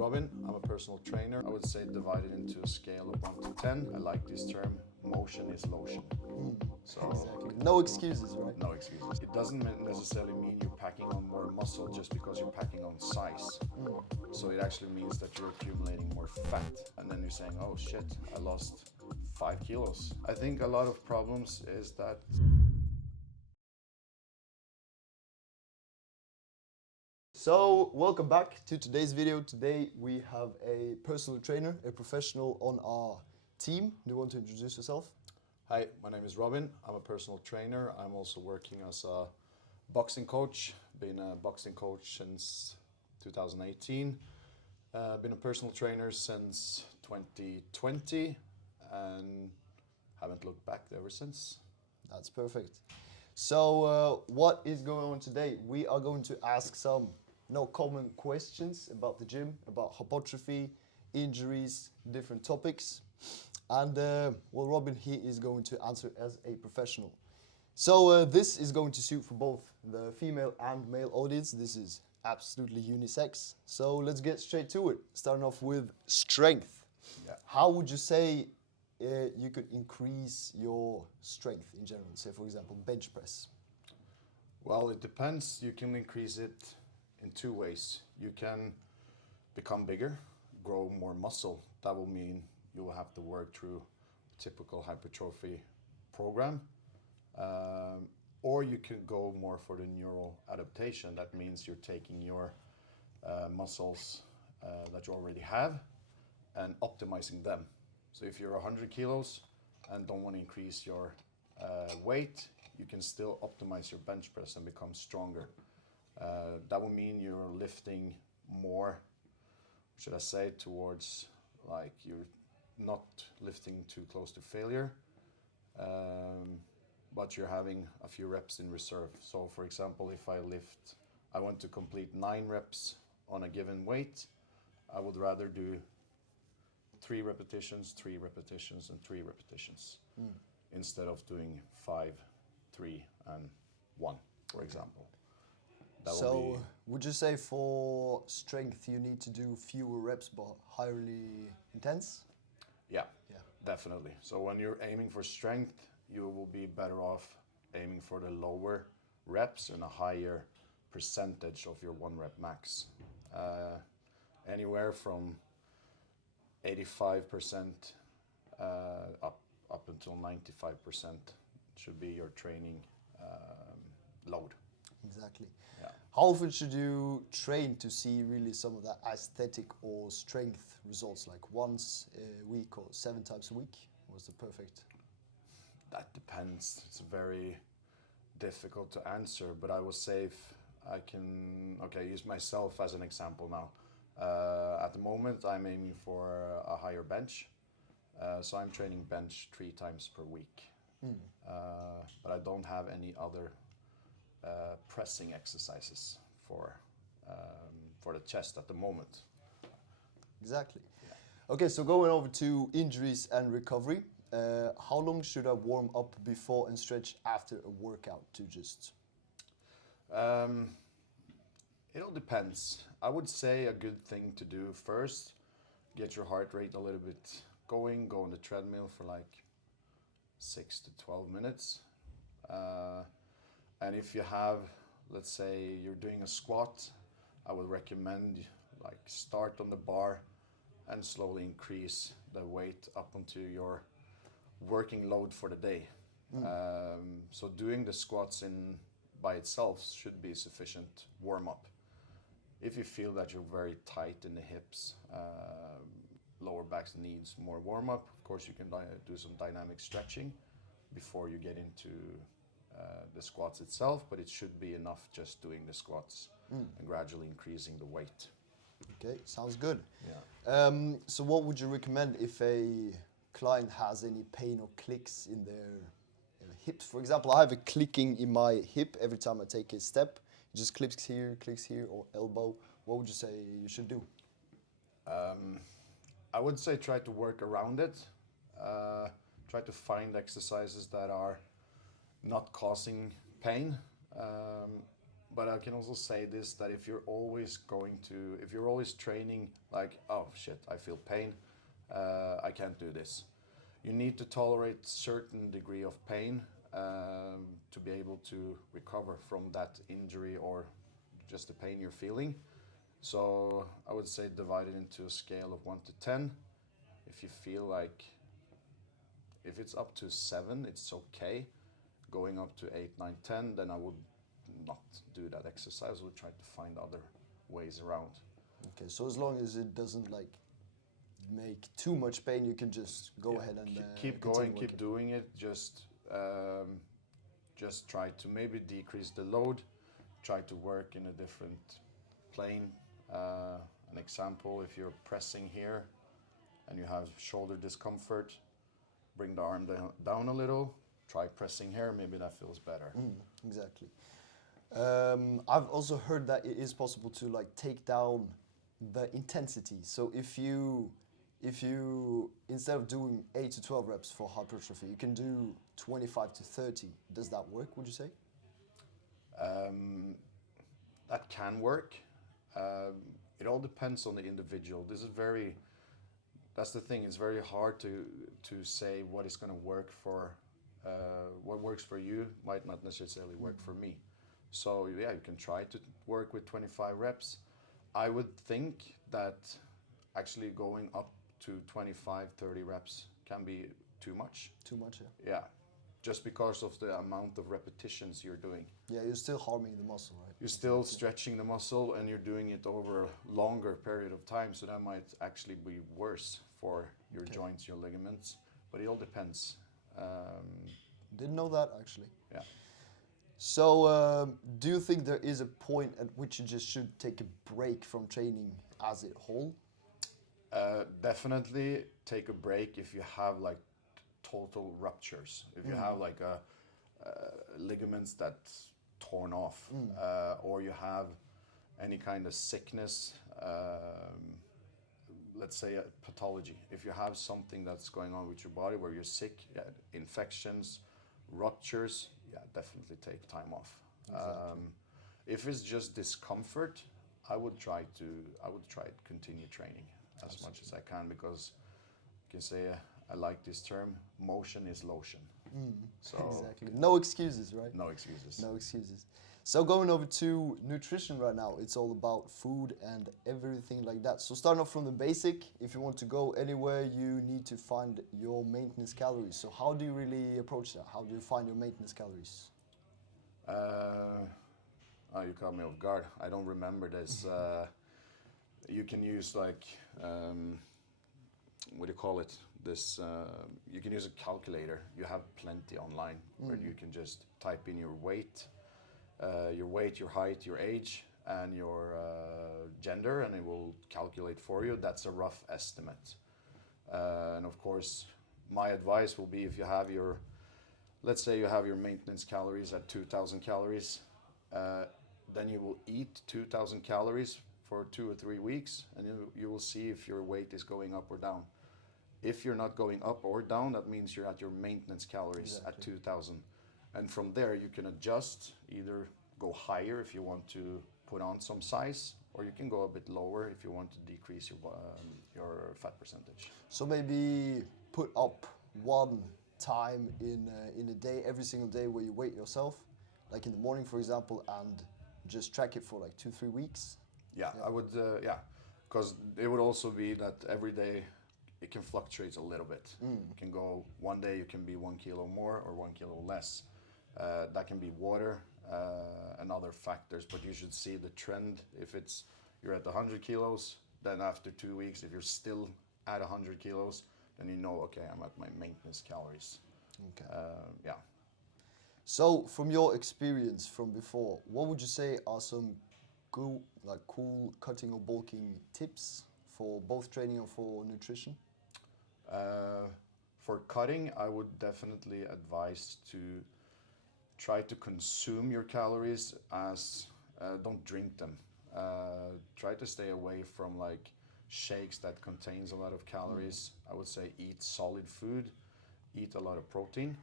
Robin. I'm a personal trainer. I would say divided into a scale of 1 to 10. I like this term, motion is lotion. So Exactly. No excuses, right? no excuses. It doesn't necessarily mean you're packing on more muscle just because you're packing on size. So it actually means that you're accumulating more fat. And then you're saying, oh shit, I lost 5 kilos. I think a lot of problems is that So, welcome back to today's video. Today we have a personal trainer, a professional on our team. Do you want to introduce yourself? Hi, my name is Robin. I'm a personal trainer. I'm also working as a boxing coach. Been a boxing coach since 2018. Been a personal trainer since 2020 and haven't looked back ever since. That's perfect. So, what is going on today? We are going to ask some common questions about the gym, about hypertrophy, injuries, different topics. And Robin, he is going to answer as a professional. So this is going to suit for both the female and male audience. This is absolutely unisex. So let's get straight to it. Starting off with strength. Yeah. How would you say you could increase your strength in general? Say, for example, bench press. Well, it depends. You can increase it in two ways. You can become bigger, grow more muscle. That will mean you will have to work through a typical hypertrophy program. Or you can go more for the neural adaptation. That means you're taking your muscles that you already have and optimizing them. So if you're 100 kilos and don't want to increase your weight, you can still optimize your bench press and become stronger. That will mean you're lifting more, should I say, towards like you're not lifting too close to failure, but you're having a few reps in reserve. So for example, if I want to complete 9 reps on a given weight, I would rather do 3 repetitions, 3 repetitions, and 3 repetitions instead of doing 5, 3, and 1, for example. So would you say for strength you need to do fewer reps but highly intense? Yeah, definitely. So when you're aiming for strength, you will be better off aiming for the lower reps and a higher percentage of your 1 rep max. Anywhere from 85% up until 95% should be your training load. Exactly. Yeah. How often should you train to see really some of that aesthetic or strength results? Like once a week or 7 times a week? What's the perfect? That depends. It's very difficult to answer, but I will say if I can, use myself as an example now. At the moment, I'm aiming for a higher bench. So I'm training bench 3 times per week. But I don't have any other pressing exercises for the chest at the moment. Exactly. Yeah. Okay, so going over to injuries and recovery. How long should I warm up before and stretch after a workout to just? It all depends. I would say a good thing to do first, get your heart rate a little bit going, go on the treadmill for like 6 to 12 minutes. And if you have, let's say you're doing a squat, I would recommend like start on the bar and slowly increase the weight up onto your working load for the day. So doing the squats by itself should be sufficient warm up. If you feel that you're very tight in the hips, lower back needs more warm up, of course you can do some dynamic stretching before you get into the squats itself, but it should be enough just doing the squats and gradually increasing the weight. Okay, sounds good. Yeah. So what would you recommend if a client has any pain or clicks in their hips? For example, I have a clicking in my hip every time I take a step. It just clicks here, or elbow. What would you say you should do? I would say try to work around it. Try to find exercises that are not causing pain. but I can also say this, that if you're always training like, oh shit, I feel pain, I can't do this. You need to tolerate certain degree of pain to be able to recover from that injury or just the pain you're feeling. So I would say divide it into a scale of 1 to 10. If you feel like, if it's up to 7, it's okay. Going up to 8, 9, 10, then I would not do that exercise. I would try to find other ways around. Okay, so as long as it doesn't like make too much pain, you can just go Yeah, ahead and keep continue going, keep working. doing it. Just try to maybe decrease the load. Try to work in a different plane. An example: if you're pressing here and you have shoulder discomfort, bring the arm down a little. Try pressing here. Maybe that feels better. Exactly. I've also heard that it is possible to like take down the intensity. So if you instead of doing 8 to 12 reps for hypertrophy, you can do 25 to 30. Does that work, would you say? Um, that can work. It all depends on the individual. That's the thing. It's very hard to say what is going to work for. What works for you might not necessarily work for me. So yeah, you can try to work with 25 reps. I would think that actually going up to 25, 30 reps can be too much. Too much, yeah. Yeah, just because of the amount of repetitions you're doing. Yeah, you're still harming the muscle, right? You're still stretching the muscle and you're doing it over a longer period of time, so that might actually be worse for your joints, your ligaments. But it all depends. Didn't know that actually. Yeah. So, do you think there is a point at which you just should take a break from training as a whole? Definitely take a break if you have like total ruptures. If you have like ligaments that's torn off, or you have any kind of sickness, let's say a pathology. If you have something that's going on with your body where you're sick, yeah, infections, ruptures, yeah, definitely take time off. If it's just discomfort, I would try to continue training as much as I can, because you can say I like this term, motion is lotion. So Exactly. No excuses, right? no excuses. No excuses. So going over to nutrition right now, it's all about food and everything like that. So starting off from the basic, if you want to go anywhere, you need to find your maintenance calories. So how do you really approach that? How do you find your maintenance calories? Oh, you caught me off guard. I don't remember this. You can use like, what do you call it? This you can use a calculator. You have plenty online where you can just type in your weight, your height, your age, and your gender, and it will calculate for you. That's a rough estimate. And of course, my advice will be, if you have your, let's say you have your maintenance calories at 2,000 calories, then you will eat 2,000 calories for 2 or 3 weeks, and you will see if your weight is going up or down. If you're not going up or down, that means you're at your maintenance calories at 2,000. And from there, you can adjust, either go higher if you want to put on some size, or you can go a bit lower if you want to decrease your fat percentage. So maybe put up one time in a day, every single day, where you weight yourself, like in the morning, for example, and just track it for like 2-3 weeks. Yeah, I would, because it would also be that every day it can fluctuate a little bit. It can go, one day you can be 1 kilo more or 1 kilo less. That can be water and other factors, but you should see the trend. If you're at 100 kilos, then after 2 weeks, if you're still at 100 kilos, then you know, okay, I'm at my maintenance calories. Okay. Yeah. So from your experience from before, what would you say are some cool cutting or bulking tips for both training and for nutrition? For cutting, I would definitely advise to try to consume your calories as don't drink them. Try to stay away from like shakes that contains a lot of calories. I would say eat solid food, eat a lot of protein.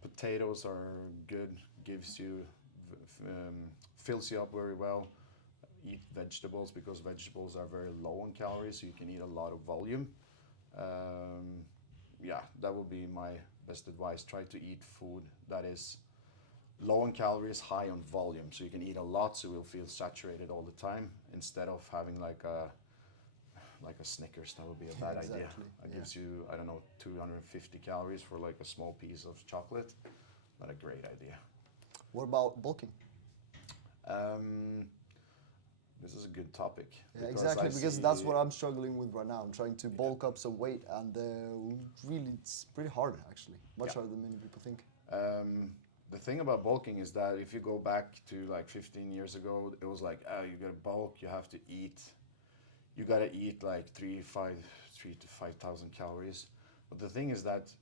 Potatoes are good, gives you fills you up very well. Eat vegetables because vegetables are very low in calories, so you can eat a lot of volume. Yeah, that would be my best advice. Try to eat food that is low in calories, high on volume, so you can eat a lot, so you'll feel saturated all the time instead of having like a Snickers. That would be a bad idea. It gives you, I don't know, 250 calories for like a small piece of chocolate. Not a great idea. What about bulking? This is a good topic. Yeah, exactly, because that's what I'm struggling with right now. I'm trying to bulk up some weight, and really, it's pretty hard actually. Much harder than many people think. The thing about bulking is that if you go back to like 15 years ago, it was like, oh, you gotta bulk, you have to eat. You gotta eat like 3 to 5,000 calories. But the thing is that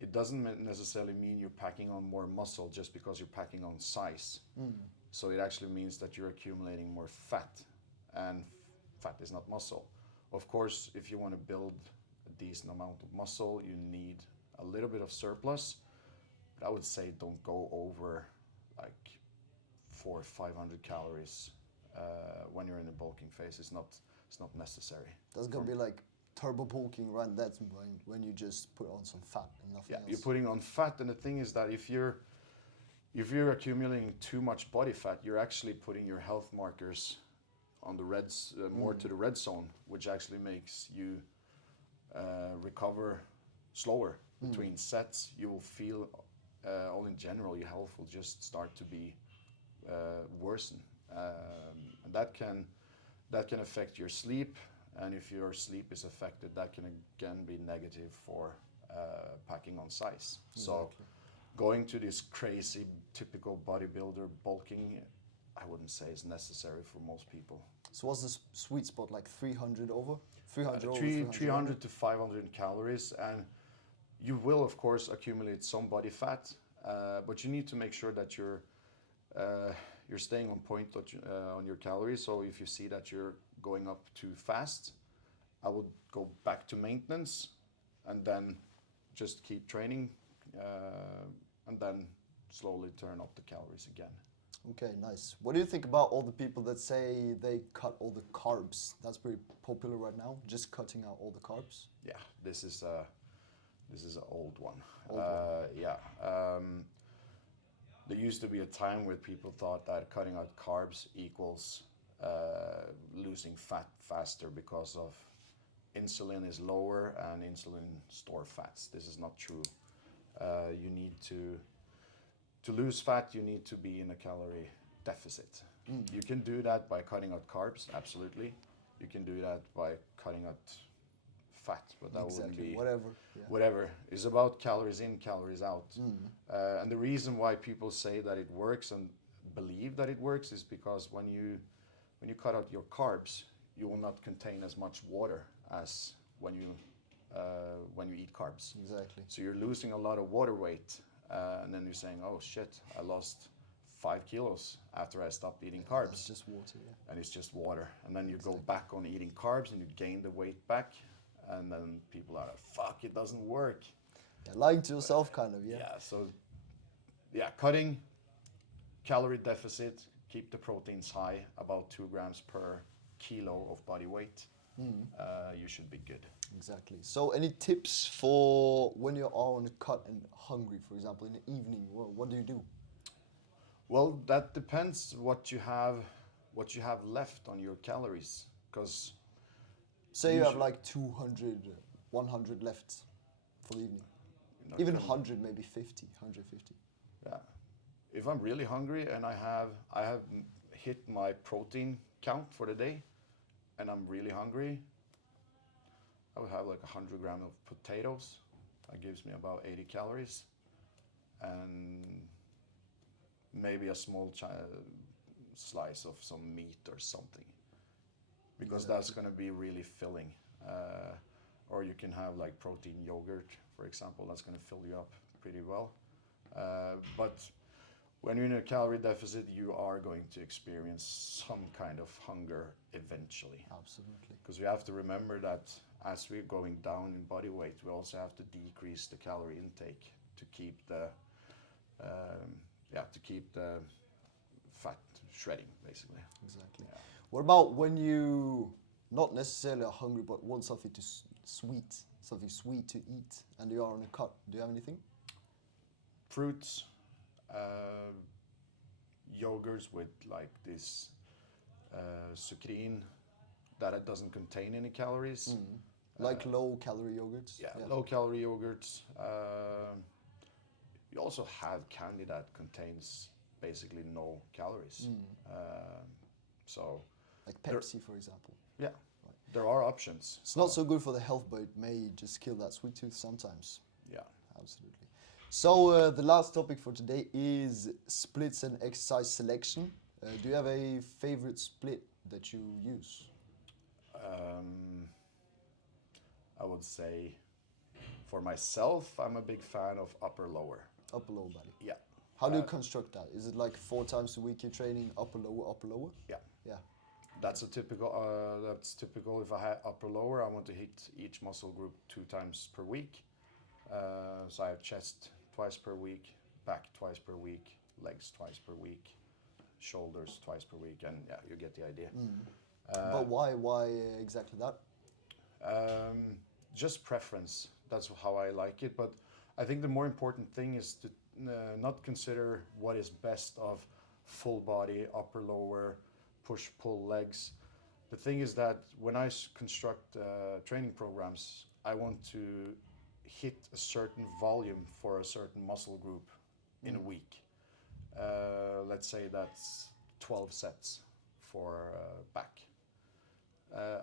it doesn't necessarily mean you're packing on more muscle just because you're packing on size. So it actually means that you're accumulating more fat, and fat is not muscle. Of course, if you want to build a decent amount of muscle, you need a little bit of surplus. But I would say don't go over like 400 or 500 calories when you're in the bulking phase. It's not necessary. That's gonna be like turbo bulking, right? That's when you just put on some fat and nothing else. You're putting on fat, and the thing is that if you're accumulating too much body fat, you're actually putting your health markers on the reds, more to the red zone, which actually makes you recover slower between sets. You will feel, all in general, your health will just start to be worsen, and that can affect your sleep. And if your sleep is affected, that can again be negative for packing on size. Exactly. So going to this crazy typical bodybuilder bulking, I wouldn't say is necessary for most people. So what's the sweet spot, like 300 over? 300 to 500 calories, and you will of course accumulate some body fat, but you need to make sure that you're staying on point on your calories. So if you see that you're going up too fast, I would go back to maintenance and then just keep training, and then slowly turn up the calories again. Okay, nice. What do you think about all the people that say they cut all the carbs? That's pretty popular right now, just cutting out all the carbs. Yeah, this is an old one. Yeah. There used to be a time where people thought that cutting out carbs equals losing fat faster because of insulin is lower and insulin store fats. This is not true. You need to lose fat, you need to be in a calorie deficit. You can do that by cutting out carbs, absolutely. You can do that by cutting out fat, but that wouldn't be whatever. It's about calories in, calories out. And the reason why people say that it works and believe that it works is because when you cut out your carbs, you will not contain as much water as when you eat carbs. Exactly. So you're losing a lot of water weight, and then you're saying, "Oh shit, I lost 5 kilos after I stopped eating carbs." It's just water, yeah. And it's just water, and then you go back on eating carbs, and you gain the weight back, and then people are like, "Fuck, it doesn't work." Yeah, lying to yourself, kind of, yeah. Yeah. So, yeah, cutting calorie deficit, keep the proteins high, about 2 grams per kilo of body weight. You should be good. Exactly. So any tips for when you are on a cut and hungry, for example, in the evening? What do you do? Well, that depends what you have left on your calories, because say you have like 200, 100 left for the evening. Even 100, maybe 50, 150. Yeah. If I'm really hungry and I have hit my protein count for the day, and I'm really hungry, I would have like 100 grams of potatoes. That gives me about 80 calories. And maybe a small slice of some meat or something. Because that's going to be really filling. Or you can have like protein yogurt, for example. That's going to fill you up pretty well. But when you're in a calorie deficit, you are going to experience some kind of hunger eventually. Absolutely. Because we have to remember that as we're going down in body weight, we also have to decrease the calorie intake to keep the shredding, basically. Exactly. Yeah. What about when you not necessarily are hungry, but want something to something sweet to eat, and you are on a cut? Do you have anything? Fruits, yogurts with like this sucrine that it doesn't contain any calories. Like low calorie yogurts? Yeah, low calorie yogurts. You also have candy that contains basically no calories. So Like there- Pepsi, for example. yeah, there are options. It's not so good for the health, but it may just kill that sweet tooth sometimes. Yeah. Absolutely. So the last topic for today is splits and exercise selection. Do you have a favorite split that you use? I would say for myself, I'm a big fan of upper lower. Upper lower body. Yeah. How do you construct that? Is it like 4 times a week you're training upper lower, upper lower? Yeah. Yeah. That's a typical. That's typical. If I had upper lower, I want to hit each muscle group 2 times per week. So I have chest twice per week, back twice per week, legs twice per week, shoulders twice per week, and yeah, you get the idea. But why exactly that? Just preference. That's how I like it. But I think the more important thing is to not consider what is best of full body, upper lower, push pull legs. The thing is that when I construct training programs, I want to hit a certain volume for a certain muscle group in a week. Let's say that's 12 sets for back.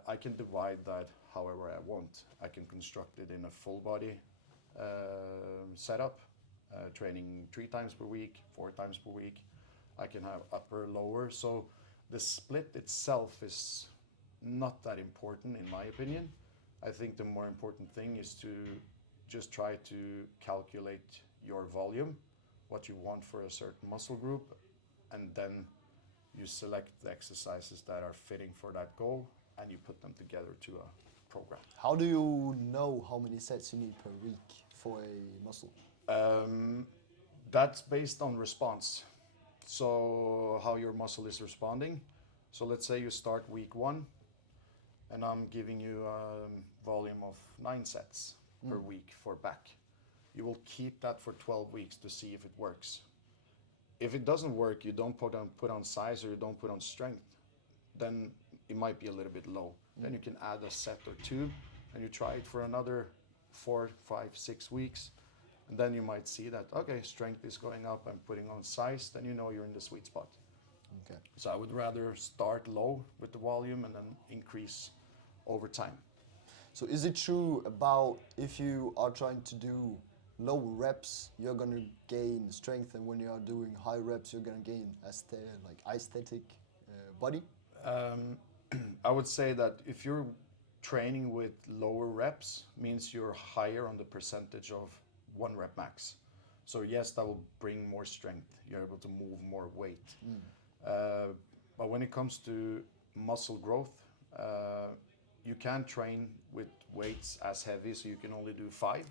I can divide that however I want. I can construct it in a full body setup, training 3 times per week, 4 times per week. I can have upper, lower. So the split itself is not that important in my opinion. I think the more important thing is to just try to calculate your volume, what you want for a certain muscle group, and then you select the exercises that are fitting for that goal and you put them together to a program. How do you know how many sets you need per week for a muscle? That's based on response. So how your muscle is responding. So let's say you start week 1 and I'm giving you a volume of 9 sets per week for back. You will keep that for 12 weeks to see if it works. If it doesn't work, you don't put on size or you don't put on strength, then it might be a little bit low. Then you can add a set or 2 and you try it for another 4, 5, 6 weeks. And then you might see that, okay, strength is going up, I'm putting on size, then you know you're in the sweet spot. Okay. So I would rather start low with the volume and then increase over time. So is it true about if you are trying to do low reps, you're gonna gain strength, and when you are doing high reps, you're gonna gain aesthetic body? I would say that if you're training with lower reps, means you're higher on the percentage of 1 rep max. So yes, that will bring more strength. You're able to move more weight. But when it comes to muscle growth, you can train with weights as heavy, so you can only do 5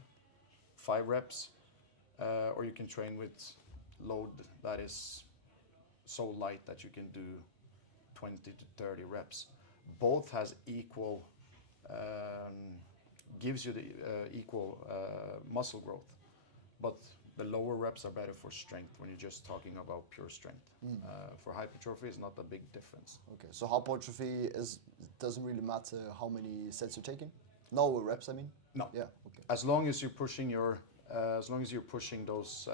reps, or you can train with load that is so light that you can do 20 to 30 reps. Both has equal, gives you the equal muscle growth, but the lower reps are better for strength when you're just talking about pure strength. For hypertrophy, it's not a big difference. Okay, so hypertrophy doesn't really matter how many sets you're taking? No reps, I mean? No. Yeah, okay. As long as you're pushing as long as you're pushing those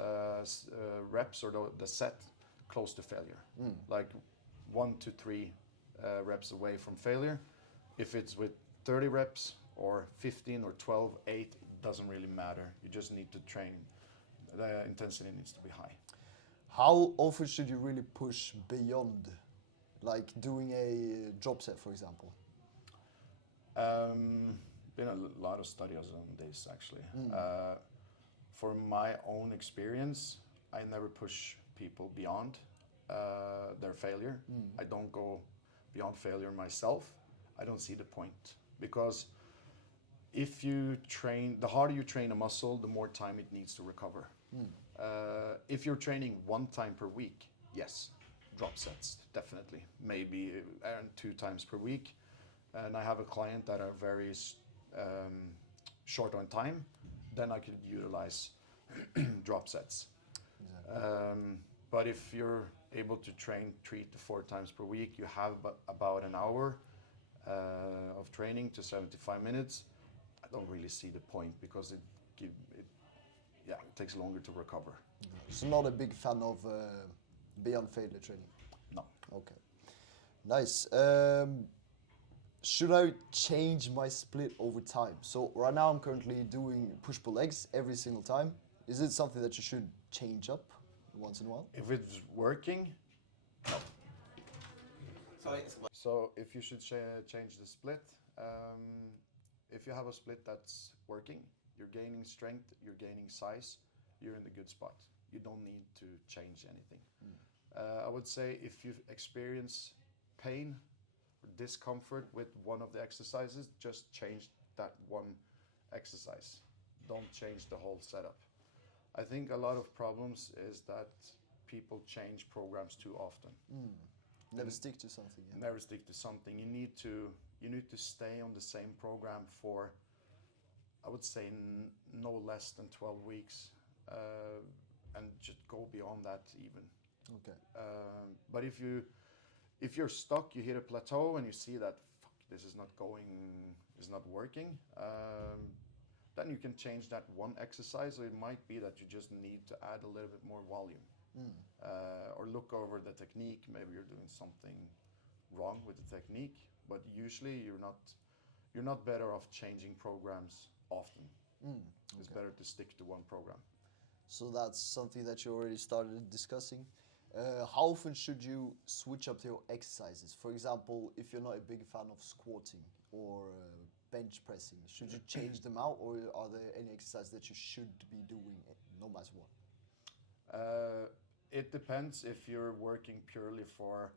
reps or the set close to failure, like 1 to 3 reps away from failure. If it's with 30 reps or 15 or 12, 8, it doesn't really matter. You just need to train. The intensity needs to be high. How often should you really push beyond, like doing a drop set, for example? Been a lot of studies on this actually. For my own experience, I never push people beyond their failure. I don't go beyond failure myself. I don't see the point, because if you train, the harder you train a muscle, the more time it needs to recover. If you're training 1 time per week, yes, drop sets, definitely. Maybe 2 times per week. And I have a client that are very short on time, then I could utilize drop sets. Exactly. But if you're able to train 3 to 4 times per week, you have about an hour of training to 75 minutes. I don't really see the point because it takes longer to recover. So not a big fan of beyond failure training. No. Okay. Nice. Should I change my split over time? So right now I'm currently doing push-pull legs every single time. Is it something that you should change up once in a while? If it's working, no. So if you should change the split, if you have a split that's working, you're gaining strength, you're gaining size, you're in the good spot. You don't need to change anything. I would say if you experience pain or discomfort with one of the exercises, just change that one exercise. Don't change the whole setup. I think a lot of problems is that people change programs too often. Never stick to something. Yeah. Never stick to something. You need to stay on the same program for, I would say, no less than 12 weeks, and just go beyond that even. Okay. But if you're stuck, you hit a plateau and you see that this is not working, then you can change that one exercise. Or it might be that you just need to add a little bit more volume, or look over the technique. Maybe you're doing something wrong with the technique, but usually you're not better off changing programs often. It's better to stick to one program. So that's something that you already started discussing. How often should you switch up your exercises? For example, if you're not a big fan of squatting or bench pressing, should you change them out, or are there any exercises that you should be doing no matter what? It depends. If you're working purely for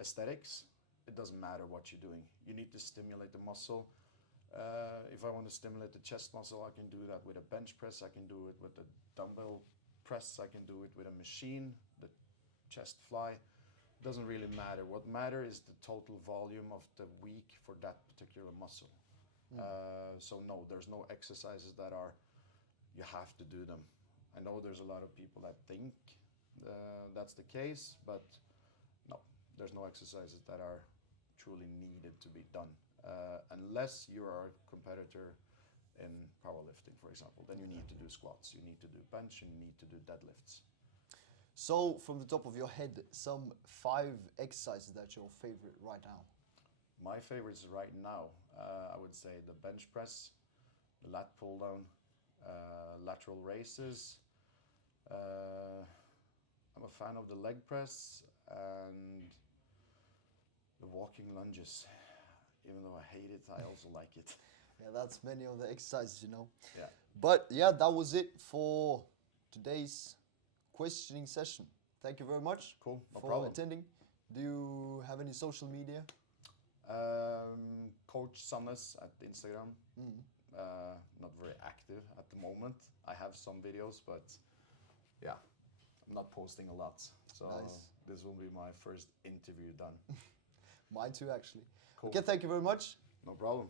aesthetics, it doesn't matter what you're doing. You need to stimulate the muscle. If I want to stimulate the chest muscle, I can do that with a bench press. I can do it with a dumbbell press. I can do it with a machine, the chest fly. It doesn't really matter. What matters is the total volume of the week for that particular muscle. So no, there's no exercises that are, you have to do them. I know there's a lot of people that think that's the case, but no, there's no exercises that are truly needed to be done. Unless you are a competitor in powerlifting, for example, then you need to do squats, you need to do bench, and you need to do deadlifts. So, from the top of your head, some 5 exercises that are your favorite right now. My favorites right now, I would say the bench press, the lat pull down, lateral raises. I'm a fan of the leg press and the walking lunges. Even though I hate it, I also like it. Yeah, that's many of the exercises, you know. Yeah. But yeah, that was it for today's questioning session. Thank you very much Cool, no for problem. attending. Do you have any social media? Coach Sandnes at Instagram. Not very active at the moment. I have some videos, but yeah, I'm not posting a lot. So Nice. This will be my first interview done. Mine too, actually. Cool. Okay, thank you very much. No problem.